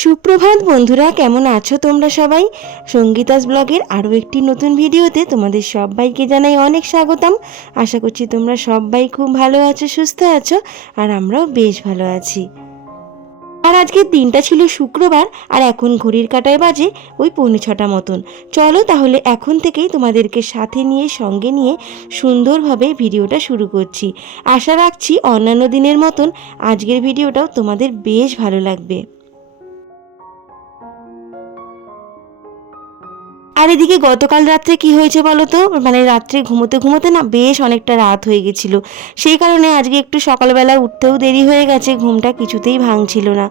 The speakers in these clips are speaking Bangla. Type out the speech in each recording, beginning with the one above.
সুপ্রভাত বন্ধুরা, কেমন আছো তোমরা সবাই? সঙ্গীতাস ব্লগের আরও একটি নতুন ভিডিওতে তোমাদের সবাইকে জানাই অনেক স্বাগতম। আশা করছি তোমরা সবাই খুব ভালো আছো, সুস্থ আছো, আর আমরাও বেশ ভালো আছি। আর আজকের দিনটা ছিল শুক্রবার, আর এখন ঘড়ির কাঁটায় বাজে ওই 6:45 মতন। চলো তাহলে এখন থেকেই তোমাদেরকে সাথে নিয়ে সঙ্গে নিয়ে সুন্দরভাবে ভিডিওটা শুরু করছি। আশা রাখছি অন্যান্য দিনের মতন আজকের ভিডিওটাও তোমাদের বেশ ভালো লাগবে। আর এদিকে গতকাল রাত্রে কি হয়েছে বলো তো, রাত্রে ঘুমোতে ঘুমোতে না বেশ অনেকটা রাত হয়ে গেছিল। সেই কারণে আজকে একটু সকালবেলা উঠতেও দেরি হয়ে গেছে, ঘুমটা কিছুতেই ভাঙছিল না।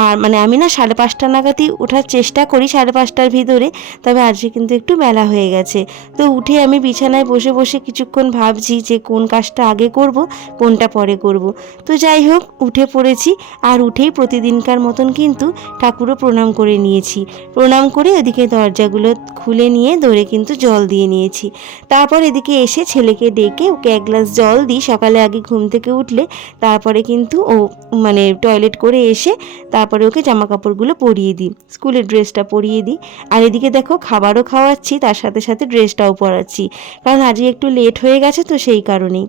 আর আমি না 5:30 নাগাদই ওঠার চেষ্টা করি, 5:30টার ভিতরে। তবে আজকে কিন্তু একটু বেলা হয়ে গেছে। তো উঠে আমি বিছানায় বসে বসে কিছুক্ষণ ভাবছি যে কোন কাজটা আগে করব, কোনটা পরে করব। তো যাই হোক, উঠে পড়েছি। আর উঠেই প্রতিদিনকার মতন কিন্তু ঠাকুরও প্রণাম করে নিয়েছি। প্রণাম করে এদিকে দরজাগুলো খুলে নিয়ে দৌড়ে কিন্তু জল দিয়ে নিয়েছি। তারপর এদিকে এসে ছেলেকে ডেকে ওকে 1 গ্লাস জল দিই, সকালে আগে ঘুম থেকে উঠলে। তারপরে কিন্তু ও টয়লেট করে এসে তারপরে ওকে জামা কাপড়গুলো পরিয়ে দিই, স্কুলের ড্রেসটা পরিয়ে দিই। আর এদিকে দেখো খাবারও খাওয়াচ্ছি, তার সাথে সাথে ড্রেসটাও পরাচ্ছি, কারণ আজকে একটু লেট হয়ে গেছে তো সেই কারণেই।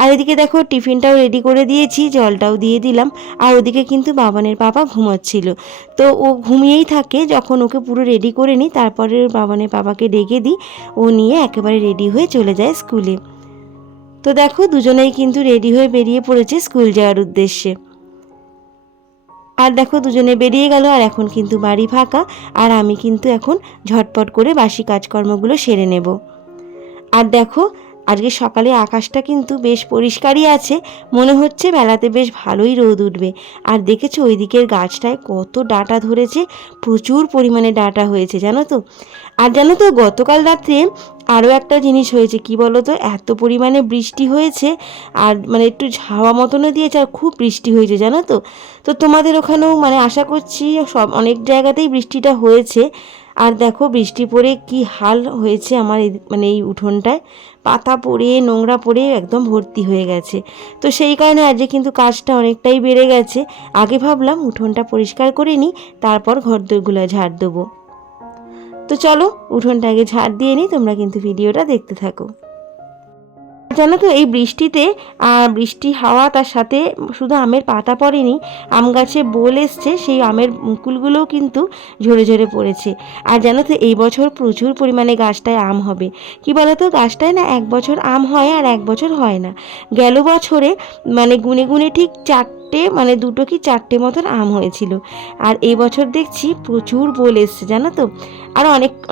আর এদিকে দেখো টিফিনটাও রেডি করে দিয়েছি, জলটাও দিয়ে দিলাম। আর ওদিকে কিন্তু বাবানের পাপা ঘুমাচ্ছিল। তো ও ঘুমিয়েই থাকে, যখন ওকে পুরো রেডি করে নিই তারপরে বাবানের পাপাকে ডেকে দিই। ও নিয়ে একেবারে রেডি হয়ে চলে যায় স্কুলে। তো দেখো দুজনেই কিন্তু রেডি হয়ে বেরিয়ে পড়েছে স্কুল যাওয়ার উদ্দেশ্যে। আর দেখো দুজনে বেরিয়ে গেল, আর এখন কিন্তু বাড়ি ফাঁকা। আর আমি কিন্তু এখন ঝটপট করে বাসি কাজকর্মগুলো সেরে নেব। আর দেখো আজকে সকালে আকাশটা কিন্তু বেশ পরিষ্কারই আছে, মনে হচ্ছে বেলাতে বেশ ভালোই রোদ উঠবে। আর দেখেছো ওই দিকের গাছটায় কত ডাঁটা ধরেছে, প্রচুর পরিমাণে ডাঁটা হয়েছে জানো তো। আর জানো তো গতকাল রাত্রে আরও একটা জিনিস হয়েছে, কি বলো তো, এত পরিমাণে বৃষ্টি হয়েছে। আর একটু ঝাওয়া মতনও দিয়েছে, আর খুব বৃষ্টি হয়েছে জানো তো। তো তোমাদের ওখানেও আশা করছি সব অনেক জায়গাতেই বৃষ্টিটা হয়েছে। আর দেখো বৃষ্টি পড়ে কি হাল হয়েছে আমার এই উঠোনটায়, পাতা পড়ে নোংরা পড়ে একদম ভর্তি হয়ে গেছে। তো সেই কারণে আজকে কিন্তু কাজটা অনেকটাই বেড়ে গেছে। আগে ভাবলাম উঠোনটা পরিষ্কার করে নিই, তারপর ঘরদোরগুলো ঝাড় দেবো। তো চলো উঠোনটা আগে ঝাড় দিয়ে নিই, তোমরা কিন্তু ভিডিওটা দেখতে থাকো। জানো তো এই বৃষ্টিতে বৃষ্টি হাওয়া, তার সাথে শুধু আমের পাতা পড়েনি, আম গাছে বোল এসছে, সেই আমের মুকুলগুলোও কিন্তু ঝরে ঝরে পড়েছে। আর জানো তো এই বছর প্রচুর পরিমাণে গাছটায় আম হবে। কি বলো তো, গাছটায় না 1 বছর আম হয় আর 1 বছর হয় না। গেল বছরে গুনে গুনে ঠিক 4টে 2টো কি 4টে মতন আম হয়েছিল। আর এই বছর দেখছি প্রচুর বোল এসছে জানো তো। আর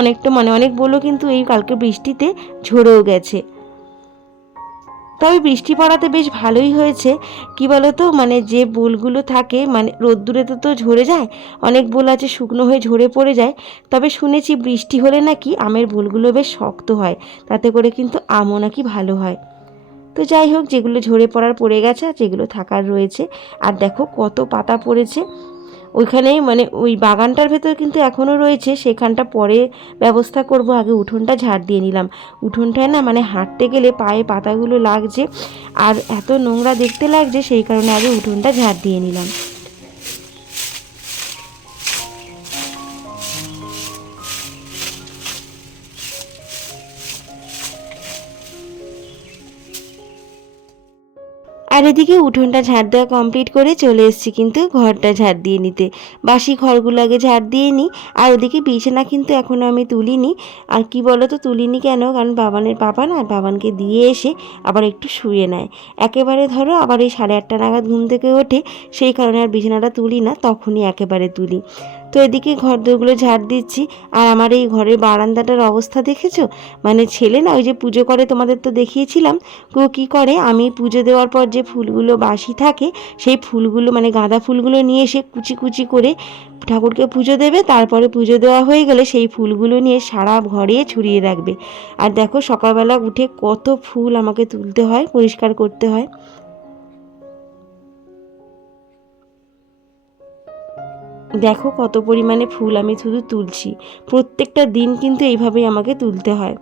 অনেকটা অনেক বোলও কিন্তু এই কালকে বৃষ্টিতে ঝরেও গেছে। তবে বৃষ্টি পড়াতে বেশ ভালোই হয়েছে। কি বলো তো, যে বোলগুলো থাকে রোদ্দুরেতে তো ঝরে যায়, অনেক বোল আছে শুকনো হয়ে ঝরে পড়ে যায়। তবে শুনেছি বৃষ্টি হলে নাকি আমের বোলগুলো বেশ শক্ত হয়, তাতে করে কিন্তু আমও নাকি ভালো হয়। তো যাই হোক, যেগুলো ঝরে পড়ার পড়ে গেছে আর যেগুলো থাকার রয়েছে। আর দেখো কত পাতা পড়েছে ওইখানেই, ওই বাগানটার ভেতর কিন্তু এখনও রয়েছে, সেখানটা পরে ব্যবস্থা করব। আগে উঠোনটা ঝাড় দিয়ে নিলাম। উঠোনটায় না হাঁটতে গেলে পায়ে পাতাগুলো লাগছে, আর এত নোংরা দেখতে লাগছে, সেই কারণে আগে উঠোনটা ঝাড় দিয়ে নিলাম। আর এদিকে উঠোনটা ঝাড় দেওয়া কমপ্লিট করে চলে এসেছি কিন্তু ঘরটা ঝাড় দিয়ে নিতে। বাসি ঘরগুলো আগে ঝাড় দিয়ে নিই। আর ওদিকে বিছানা কিন্তু এখনও আমি তুলিনি। আর কি বলো তো তুলিনি কেন, কারণ বাবানের পাপা না বাবানকে দিয়ে এসে আবার একটু শুয়ে নেয় একেবারে। ধরো আবার এই 8:30 নাগাদ ঘুম থেকে ওঠে, সেই কারণে আর বিছানাটা তুলি না, তখনই একেবারে তুলি। তো এদিকে ঘর দোরগুলো ঝাড় দিচ্ছি। আর আমার এই ঘরের বারান্দাটার অবস্থা দেখেছো, ছেলে না ওই যে পুজো করে, তোমাদের তো দেখিয়েছিলাম। ও কী করে, আমি পুজো দেওয়ার পর যে ফুলগুলো বাসি থাকে সেই ফুলগুলো গাঁদা ফুলগুলো নিয়ে এসে কুচি কুচি করে ঠাকুরকে পুজো দেবে। তারপরে পুজো দেওয়া হয়ে গেলে সেই ফুলগুলো নিয়ে সারা ঘরে ছড়িয়ে রাখবে। আর দেখো সকালবেলা উঠে কত ফুল আমাকে তুলতে হয়, পরিষ্কার করতে হয়। দেখো কত পরিমাণে ফুল আমি শুধু তুলছি, প্রত্যেকটা দিন কিন্তু এইভাবেই আমাকে তুলতে হয়।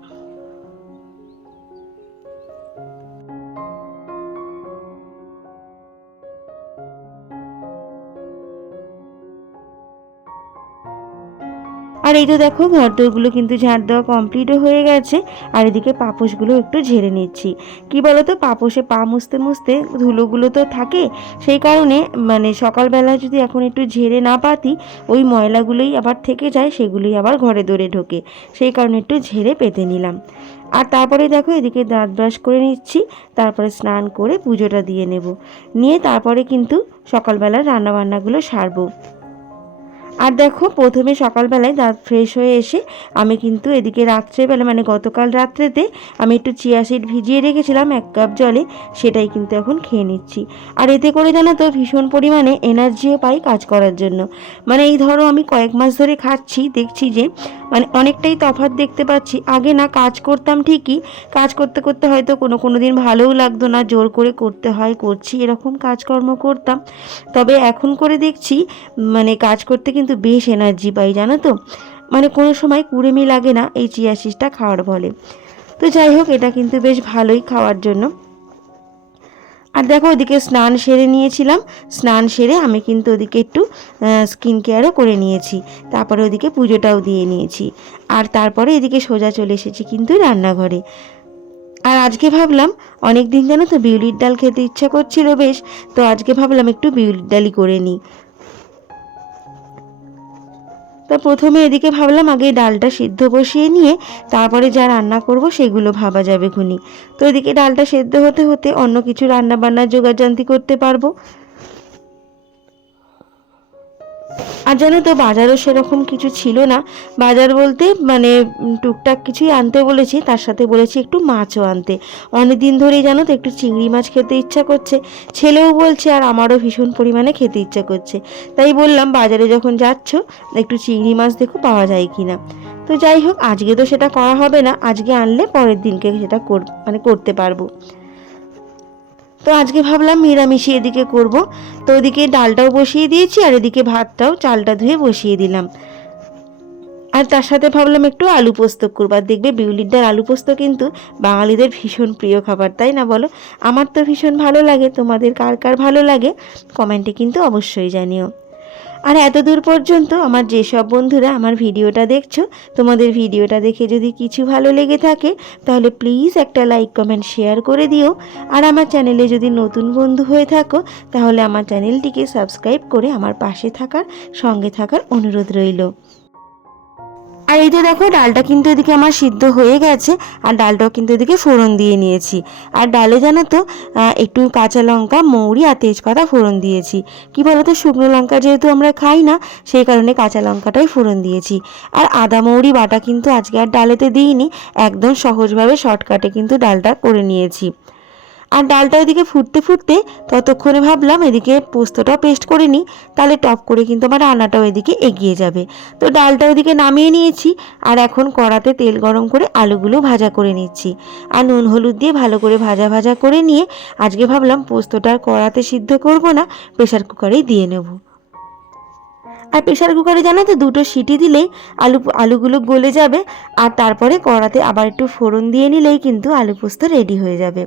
আর এই তো দেখো ঘরদোরগুলো কিন্তু ঝাড় দেওয়া কমপ্লিটও হয়ে গেছে। আর এদিকে পাপোশগুলো একটু ঝেড়ে নিচ্ছি। কি বলো তো, পাপোশে পা মুছতে মুছতে ধুলোগুলো তো থাকে, সেই কারণে মানে সকালবেলা যদি এখন একটু ঝেড়ে না পাতি, ওই ময়লাগুলোই আবার থেকে যায়, সেগুলোই আবার ঘরে দৌড়ে ঢোকে। সেই কারণে একটু ঝেড়ে পেতে নিলাম। আর তারপরে দেখো এদিকে দাঁত ব্রাশ করে নিচ্ছি, তারপরে স্নান করে পুজোটা দিয়ে নেব, নিয়ে তারপরে কিন্তু সকালবেলা রান্নাবান্নাগুলো সারবো। আর দেখো প্রথমে সকালবেলায় দাঁত ফ্রেশ হয়ে এসে আমি কিন্তু এদিকে রাত্রেবেলা মানে গতকাল রাত্রেতে আমি একটু চিয়া সিড ভিজিয়ে রেখেছিলাম 1 কাপ জলে, সেটাই কিন্তু এখন খেয়ে নিচ্ছি। আর এতে করে জানো তো ভীষণ পরিমাণে এনার্জিও পাই কাজ করার জন্য। মানে এই ধরো আমি কয়েক মাস ধরে খাচ্ছি, দেখছি যে মানে অনেকটাই তফাৎ দেখতে পাচ্ছি। আগে না কাজ করতাম ঠিকই, কাজ করতে করতে হয়তো কোনো দিন ভালোও লাগতো না, জোর করে করতে হয় করছি, এরকম কাজকর্ম করতাম। তবে এখন করে দেখছি মানে কাজ করতে কিন্তু বেশ এনার্জি পাই জানো তো, মানে কোনো সময় কুড়েমি লাগে না এই চিয়া সিডটা খাওয়ার ফলে। তো যাই হোক, এটা কিন্তু বেশ ভালোই খাওয়ার জন্য। আর দেখো ওদিকে স্নান সেরে নিয়েছিলাম, স্নান সেরে আমি কিন্তু ওদিকে একটু স্কিন কেয়ারও করে নিয়েছি, তারপরে ওদিকে পুজোটাও দিয়ে নিয়েছি। আর তারপরে এদিকে সোজা চলে এসেছি কিন্তু রান্নাঘরে। আর আজকে ভাবলাম অনেক দিন জানো তো বিউলির ডাল খেতে ইচ্ছা করছিল বেশ, তো আজকে ভাবলাম একটু বিউলির ডালই করে নিই। তা প্রথমে এদিকে ভাবলাম আগে ডালটা সিদ্ধ বসিয়ে নিয়ে তারপরে যা রান্না করব সেগুলো ভাবা যাবে খুনি। তো এদিকে ডালটা সেদ্ধ হতে হতে অন্য কিছু রান্না বান্নার জোগাড়যন্ত্র করতে পারবো। আর জানো তো বাজারও সেরকম কিছু ছিল না, বাজার বলতে মানে টুকটাক কিছুই আনতে বলেছি, তার সাথে বলেছি একটু মাছও আনতে। অনেক দিন ধরেই জানো তো একটু চিংড়ি মাছ খেতে ইচ্ছা করছে, ছেলেও বলছে আর আমারও ভীষণ পরিমাণে খেতে ইচ্ছা করছে। তাই বললাম বাজারে যখন যাচ্ছ একটু চিংড়ি মাছ দেখো পাওয়া যায় কি না। তো যাই হোক, আজকে তো সেটা করা হবে না, আজকে আনলে পরের দিনকে সেটা করতে পারবো। তো আজকে ভাবলাম নিরামিষই এদিকে করব। তো ওদিকে ডালটাও বসিয়ে দিয়েছি আর এদিকে ভাতটাও চালটা ধুয়ে বসিয়ে দিলাম। আর তার সাথে ভাবলাম একটু আলু পোস্ত করবো। আর দেখবে বিউলির ডাল আলু পোস্ত কিন্তু বাঙালিদের ভীষণ প্রিয় খাবার, তাই না বলো? আমার তো ভীষণ ভালো লাগে, তোমাদের কার কার ভালো লাগে কমেন্টে কিন্তু অবশ্যই জানিও। আর এত দূর পর্যন্ত আমার যেসব বন্ধুরা আমার ভিডিওটা দেখছো, তোমাদের ভিডিওটা দেখে যদি কিছু ভালো লেগে থাকে তাহলে প্লিজ একটা লাইক কমেন্ট শেয়ার করে দিও। আর আমার চ্যানেলে যদি নতুন বন্ধু হয়ে থাকো তাহলে আমার চ্যানেলটিকে সাবস্ক্রাইব করে আমার পাশে থাকার সঙ্গে থাকার অনুরোধ রইল। আর এই তো দেখো ডালটা কিন্তু এদিকে আমার সিদ্ধ হয়ে গেছে, আর ডালটাও কিন্তু এদিকে ফোড়ন দিয়ে নিয়েছি। আর ডালে জানো তো একটু কাঁচা লঙ্কা, মৌরি আর তেজপাতা ফোড়ন দিয়েছি। কি বলতো, শুকনো লঙ্কা যেহেতু আমরা খাই না সেই কারণে কাঁচা লঙ্কাটাই ফোড়ন দিয়েছি। আর আদা মৌরি বাটা কিন্তু আজকে আর ডালেতে দিইনি, একদম সহজভাবে শর্টকাটে কিন্তু ডালটা করে নিয়েছি। আর ডালটা ওইদিকে ফুটতে ফুটতে ততক্ষণে ভাবলাম এদিকে পোস্তটা পেস্ট করে নিই, তাহলে টপ করে কিন্তু আমার রান্নাটাও এদিকে এগিয়ে যাবে। তো ডালটা ওইদিকে নামিয়ে নিয়েছি, আর এখন কড়াতে তেল গরম করে আলুগুলো ভাজা করে নিচ্ছি। আর নুন হলুদ দিয়ে ভালো করে ভাজা ভাজা করে নিয়ে আজকে ভাবলাম পোস্তটা আর কড়াতে সিদ্ধ করব না, প্রেশার কুকারেই দিয়ে নেব। আর প্রেশার কুকারে জানো তো 2টো সিটি দিলেই আলুগুলো গলে যাবে, আর তারপরে কড়াতে আবার একটু ফোড়ন দিয়ে নিলেই কিন্তু আলু পোস্ত রেডি হয়ে যাবে।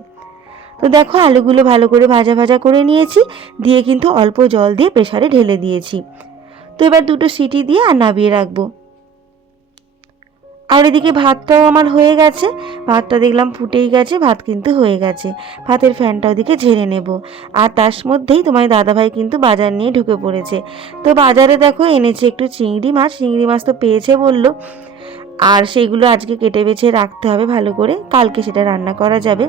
তো দেখো আলুগুলো ভালো করে ভাজা ভাজা করে নিয়েছি, দিয়ে কিন্তু অল্প জল দিয়ে প্রেসারে ঢেলে দিয়েছি। তো এবার 2টো সিটি দিয়ে আর নামিয়ে রাখবো। আর এদিকে ভাতটাও আমার হয়ে গেছে, ভাতটা দেখলাম ফুটেই গেছে, ভাত কিন্তু হয়ে গেছে। ভাতের ফ্যানটা ওদিকে ঝেড়ে নেব। আর তার মধ্যেই তোমার দাদাভাই কিন্তু বাজার নিয়ে ঢুকে পড়েছে। তো বাজারে দেখো এনেছে একটু চিংড়ি মাছ তো পেয়েছে বললো, আর সেইগুলো আজকে কেটে বেছে রাখতে হবে ভালো করে, কালকে সেটা রান্না করা যাবে।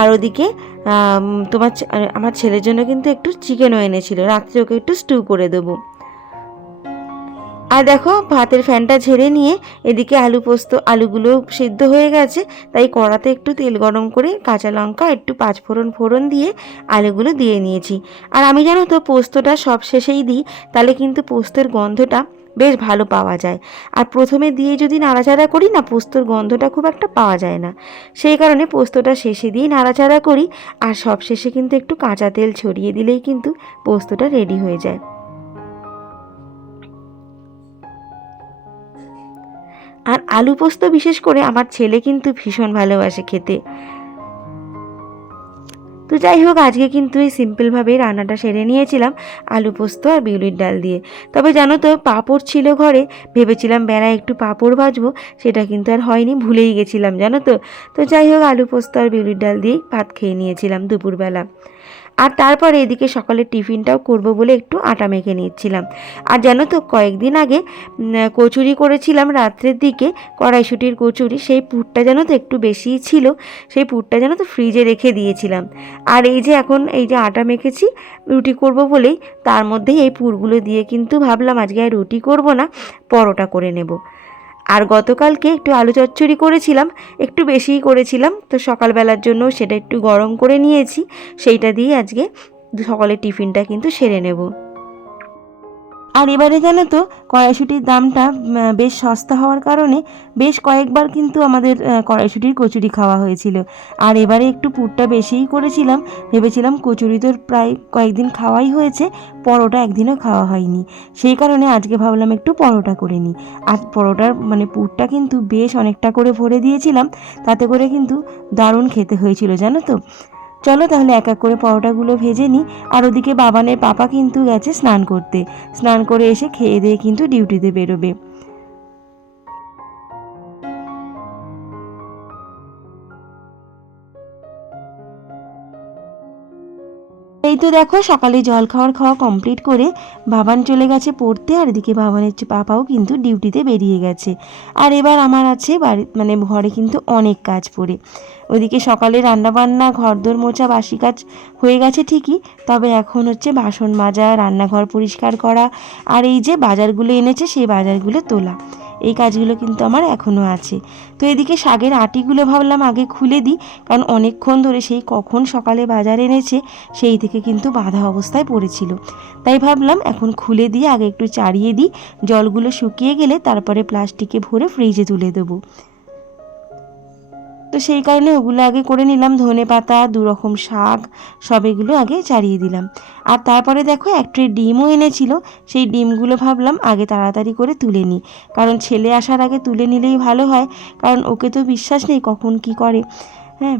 আর ওদিকে আমার ছেলের জন্য কিন্তু একটু চিকেনও এনেছিল, রাত্রে ওকে একটু স্টু করে দেবো। আর দেখো ভাতের ফ্যানটা ঝেড়ে নিয়ে এদিকে আলুগুলো সিদ্ধ হয়ে গেছে, তাই কড়াতে একটু তেল গরম করে কাঁচা লঙ্কা একটু পাঁচফোড়ন দিয়ে আলুগুলো দিয়ে নিয়েছি। আর আমি জানো তো পোস্তটা সব শেষেই দিই, তাহলে কিন্তু পোস্তের গন্ধটা বেশ ভালো পাওয়া যায়। আর প্রথমে দিয়ে যদি নাড়াচাড়া করি না, পোস্তর গন্ধটা খুব একটা পাওয়া যায় না, সেই কারণে পোস্তটা শেষে দিয়ে নাড়াচাড়া করি। আর সব শেষে কিন্তু একটু কাঁচা তেল ছড়িয়ে দিলেই কিন্তু পোস্তটা রেডি হয়ে যায়। আর আলু পোস্ত বিশেষ করে আমার ছেলে কিন্তু ভীষণ ভালোবাসে খেতে। তো যাই হোক, আজকে কিন্তু এই সিম্পলভাবেই রান্নাটা সেরে নিয়েছিলাম আলু পোস্ত আর বিউলির ডাল দিয়ে। তবে জানো তো, পাঁপড় ছিল ঘরে, ভেবেছিলাম বেলায় একটু পাঁপড় ভাজবো, সেটা কিন্তু আর হয়নি, ভুলেই গেছিলাম জানো তো। তো যাই হোক, আলু পোস্ত আর বিউলির ডাল দিয়েই ভাত খেয়ে নিয়েছিলাম দুপুরবেলা। আর তারপরে এদিকে সকালে টিফিনটাও করব বলে একটু আটা মেখে নিচ্ছিলাম। আর জানো তো, কয়েকদিন আগে কচুরি করেছিলাম রাত্রের দিকে, কড়াইশুঁটির কচুরি। সেই পুরটা জানো তো একটু বেশিই ছিল, সেই পুরটা জানো তো ফ্রিজে রেখে দিয়েছিলাম। আর এই যে এখন এই যে আটা মেখেছি রুটি করব বলেই, তার মধ্যেই এই পুরগুলো দিয়ে কিন্তু ভাবলাম আজকে আর রুটি করব না, পরোটা করে নেব। আর গতকালকে একটু আলু চচ্চড়ি করেছিলাম, একটু বেশিই করেছিলাম, তো সকালবেলার জন্য সেটা একটু গরম করে নিয়েছি, সেইটা দিয়ে আজকে সকালে টিফিনটা কিন্তু সেরে নেব। আর এবারে জানো তো, কড়াইশুঁটির দামটা বেশ সস্তা হওয়ার কারণে বেশ কয়েকবার কিন্তু আমাদের কড়াইশুঁটির কচুরি খাওয়া হয়েছিল। আর এবারে একটু পুরটা বেশিই করেছিলাম, ভেবেছিলাম কচুরি তো প্রায় কয়েকদিন খাওয়াই হয়েছে, পরোটা একদিনও খাওয়া হয়নি, সেই কারণে আজকে ভাবলাম একটু পরোটা করে নিই। আর পরোটার পুরটা কিন্তু বেশ অনেকটা করে ভরে দিয়েছিলাম, তাতে করে কিন্তু দারুণ খেতে হয়েছিল জানো তো। চলো তাহলে এক এক করে পরোটাগুলো ভেজে নিই। আর ওদিকে বাবানের পাপা কিন্তু গেছে স্নান করতে, স্নান করে এসে খেয়ে দিয়ে কিন্তু ডিউটিতে বেরোবে। এই তো দেখো, সকালে জল খাওয়া কমপ্লিট করে বাবান চলে গেছে পড়তে, আর এদিকে বাবানের পাপাও কিন্তু ডিউটিতে বেরিয়ে গেছে। আর এবার আমার আছে বাড়ি ঘরে কিন্তু অনেক কাজ পড়ে। ওইদিকে সকালে রান্নাবান্না, ঘরদোর মোছা, বাসি কাজ হয়ে গেছে ঠিকই, তবে এখন হচ্ছে বাসন মাজা, রান্নাঘর পরিষ্কার করা, আর এই যে বাজারগুলো এনেছে সেই বাজারগুলো তোলা, এই কাজগুলো কিন্তু আমার এখনও আছে। তো এদিকে শাকের আটিগুলো ভাবলাম আগে খুলে দিই, কারণ অনেকক্ষণ ধরে সেই কখন সকালে বাজার এনেছে সেই থেকে কিন্তু বাঁধা অবস্থায় পড়েছিল, তাই ভাবলাম এখন খুলে দিয়ে আগে একটু চাড়িয়ে দিই, জলগুলো শুকিয়ে গেলে তারপরে প্লাস্টিকে ভরে ফ্রিজে তুলে দেবো। তো সেই কারণে ওগুলো আগে করে নিলাম, ধনে পাতা, 2 রকম শাক, সব এগুলো আগে চাড়িয়ে দিলাম। আর তারপরে দেখো এক ট্রে ডিমও এনেছিল, সেই ডিমগুলো ভাবলাম আগে তাড়াতাড়ি করে তুলে নিই, কারণ ছেলে আসার আগে তুলে নিলেই ভালো হয়, কারণ ওকে তো বিশ্বাস নেই কখন কি করে। হ্যাঁ,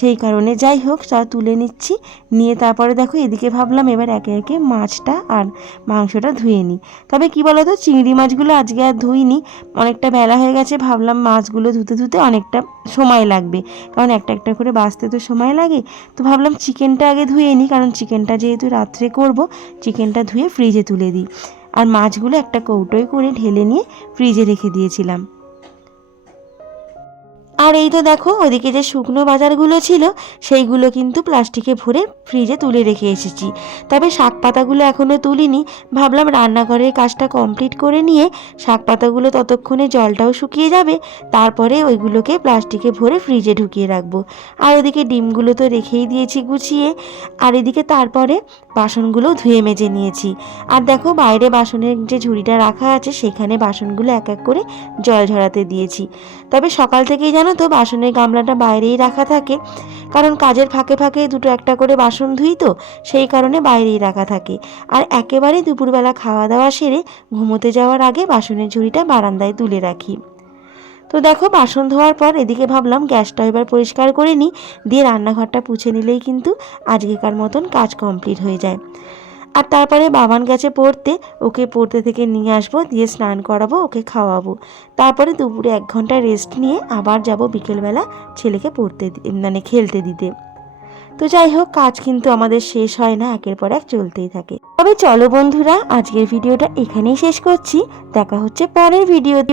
সেই কারণে যাই হোক সব তুলে নিচ্ছি, নিয়ে তারপরে দেখো এদিকে ভাবলাম এবার একে একে মাছটা আর মাংসটা ধুয়ে নিই। তবে কি বলো তো, চিংড়ি মাছগুলো আজকে আর ধুইনি, অনেকটা বেলা হয়ে গেছে, ভাবলাম মাছগুলো ধুতে ধুতে অনেকটা সময় লাগবে, কারণ একটা একটা করে বাছতে তো সময় লাগে। তো ভাবলাম চিকেনটা আগে ধুয়ে নিই, কারণ চিকেনটা যেহেতু রাত্রে করব, চিকেনটা ধুয়ে ফ্রিজে তুলে দিই। আর মাছগুলো একটা কৌটোয় করে ঢেলে নিয়ে ফ্রিজে রেখে দিয়েছিলাম। আর এই তো দেখো, ওদিকে যে শুকনো বাজারগুলো ছিল সেইগুলো কিন্তু প্লাস্টিকে ভরে ফ্রিজে তুলে রেখে এসেছি। তবে শাক পাতাগুলো এখনও তুলিনি, ভাবলাম রান্নাঘরের কাজটা কমপ্লিট করে নিয়ে শাক পাতাগুলো ততক্ষণে জলটাও শুকিয়ে যাবে, তারপরে ওইগুলোকে প্লাস্টিকে ভরে ফ্রিজে ঢুকিয়ে রাখবো। আর ওদিকে ডিমগুলো তো রেখেই দিয়েছি গুছিয়ে, আর এদিকে তারপরে বাসনগুলো ধুয়ে মেজে নিয়েছি। আর দেখো বাইরে বাসনের যে ঝুড়িটা রাখা আছে সেখানে বাসনগুলো এক এক করে জল ঝরাতে দিয়েছি। তবে সকাল থেকেই জানো তো বাসনের গামলাটা বাইরেই রাখা থাকে, কারণ কাজের ফাঁকে ফাঁকে দুটো একটা করে বাসন ধুই, তো সেই কারণে বাইরেই রাখা থাকে। আর একেবারে দুপুরবেলা খাওয়া দাওয়া সেরে ঘুমোতে যাওয়ার আগে বাসনের ঝুড়িটা বারান্দায় তুলে রাখি। তো দেখো বাসন ধোয়ার পর এদিকে ভাবলাম গ্যাসটা এবার পরিষ্কার করে নিই, দিয়ে রান্নাঘরটা পুছে নিলেই কিন্তু আজকেকার মতন কাজ কমপ্লিট হয়ে যায়। আর তারপরে বাবান গেছে পড়তে, ওকে পড়তে থেকে নিয়ে আসবো, দিয়ে স্নান করাবো, ওকে খাওয়াবো, তারপরে দুপুরে 1 ঘন্টা রেস্ট নিয়ে আবার যাব বিকেলবেলা ছেলেকে পড়তে খেলতে দিতে। তো যাই হোক, কাজ কিন্তু আমাদের শেষ হয় না, একের পর এক চলতেই থাকে। তবে চলো বন্ধুরা, আজকের ভিডিওটা এখানেই শেষ করছি, দেখা হচ্ছে পরের ভিডিওতে।